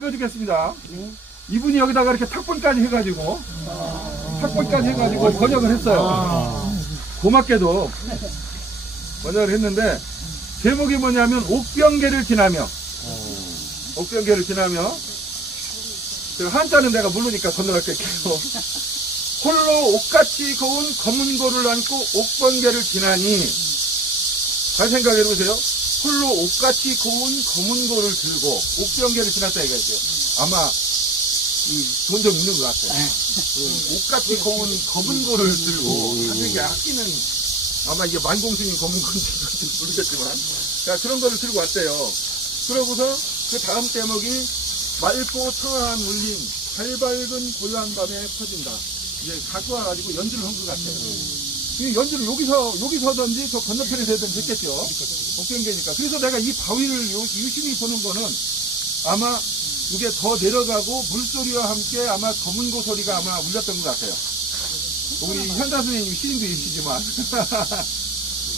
읽어주겠습니다. 이분이 여기다가 이렇게 탁본까지 해가지고 탁본까지 해가지고 번역을 했어요. 고맙게도 번역을 했는데 제목이 뭐냐면 옥병계를 지나며 옥병계를 지나며 그 한자는 내가 모르니까 건너갈게요. 홀로 옥같이 고운 검은 고를 안고 옥번개를 지나니 잘 생각해 보세요. 홀로 옥같이 고운 검은 고를 들고 옥병계를 지났다 이거죠. 아마 돈좀 있는 것 같아요. 그 옥같이 고운 검은 고를 들고 사실 아끼는 아마 이게 만공스님 검은고인지 모르겠지만 자 그런 거를 들고 왔대요. 그러고서 그 다음 대목이 맑고 청아한 울림 달 밝은 고요한 밤에 퍼진다. 이제 갖고 와가지고 연주를 한 것 같아요. 이 연주를 여기서 여기서든지 저 건너편에서 해든지 했겠죠. 복경계니까. 그래서 내가 이 바위를 요- 유심히 보는 거는 아마 이게 더 내려가고 물소리와 함께 아마 검은 고 소리가 아마 울렸던 것 같아요. 우리 현자 선생님이 시인들이시지만.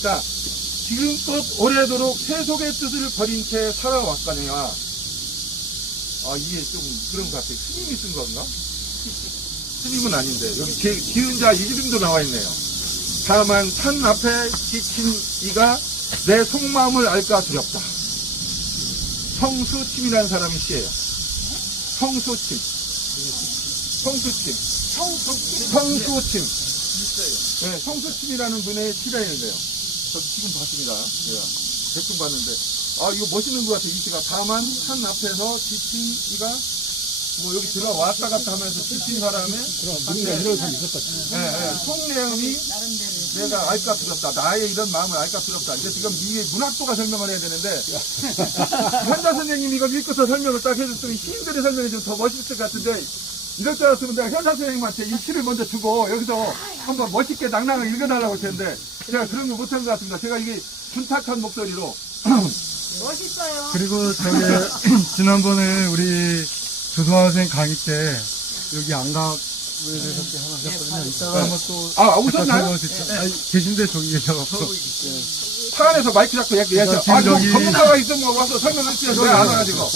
자, 지금껏 오래도록 세속의 뜻을 버린 채 살아왔거니와. 아, 이게 좀 그런 것 같아요. 스님이 쓴 건가? 스님은 아닌데. 여기 제, 지은 자 이름도 나와 있네요. 다만 산 앞에 지친 이가 내 속마음을 알까 두렵다. 성수침이라는 사람이 시예요. 성수침. 성수침. 성수침. 네, 성수침이라는 분의 시라인데요. 저도 지금 봤습니다. 제가 대충 봤는데 아 이거 멋있는 것 같아요. 이 시가 다만 산 앞에서 지친 이가 뭐 여기 들어 왔다 갔다 하면서 지친 사람의 누군가 사람이 있었겠지. 예, 예, 속내음이 내가 알까 두렵다. 나의 이런 마음을 알까 두렵다. 이제 지금 이게 문학도가 설명을 해야 되는데, 현자 선생님이 이걸 읽고서 설명을 딱 해줬더니 시인들의 설명이 좀 더 멋있을 것 같은데, 이럴 줄 알았으면 내가 현자 선생님한테 이 시를 먼저 주고, 여기서 한번 멋있게 낭낭을 읽어달라고 했는데, 제가 그런 거 못한 것 같습니다. 제가 이게 준탁한 목소리로, 멋있어요. 그리고 저기 지난번에 우리 선생님 강의 때 여기 안각 에 대해서 이렇게 하나 하셨거든요. 이따가 한번 또 아, 오셨나요? 설명할 수 있죠. 아니, 계신데 저기 계셔갖고 차 안에서 마이크 잡고 얘기-. 지금 아, 저 여기- 전문가가 있으면 와서 설명할게요. 왜안 와가지고.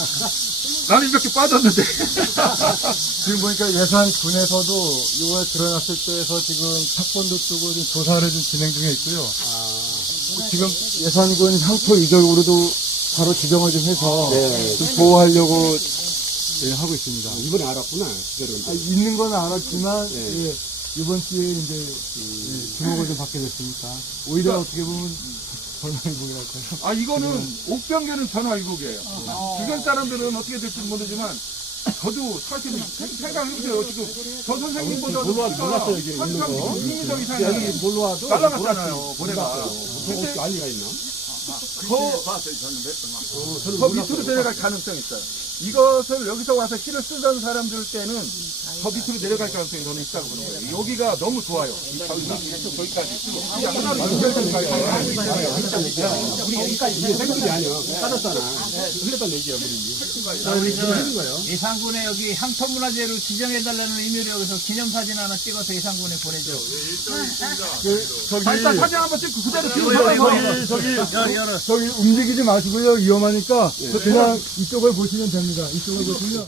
나는 이렇게 빠졌는데. 지금 보니까 예산 군에서도 이거에 드러났을 때에서 지금 탁본도 쓰고 지금 조사를 좀 진행 중에 있고요. 지금 예산군 향토 이적으로도 바로 지정을 좀 해서 좀 보호하려고 예, 하고 있습니다. 이번에 알았구나. 그대로. 아, 있는 건 알았지만 네. 예, 이번 기회에 이제 예, 주목을 좀 받게 됐으니까 오히려 어떻게 보면 벌망이복이랄까요. 아 이거는 옥병계는 전화위복이에요. 주변 사람들은 어떻게 될지 모르지만 저도 사실은 생- 생각해보세요. 지금 저 선생님보다 몰라- 몰랐어요, 이게 있는 거. 2m 이상이 여기 놀러 와도 날라갔잖아요. 모래가. 어, 알리가 있나? 더, 더 밑으로 내려갈 가능성이 있어요. 이것을 여기서 와서 실을 쓰던 사람들 때는 더 밑으로 내려갈 가능성이 저는 있다고 보는 거예요. 여기가 너무 좋아요. 이 바위가 계속 저기까지. 이 하나로 연결된 바위가 이게 생물이 아니야. 살았잖아. 흘렸단 얘기야, 물이. 우리 저 예산군에 여기 향토문화재로 지정해달라는 의미로 여기서 기념사진 하나 찍어서 예산군에 보내줘. 자, 일단 사진 한번 찍고 그대로 이거, 이거, 저기, 열어. 저기 움직이지 마시고요. 위험하니까 그냥 이쪽을 보시면 됩니다. 이쪽을 보시면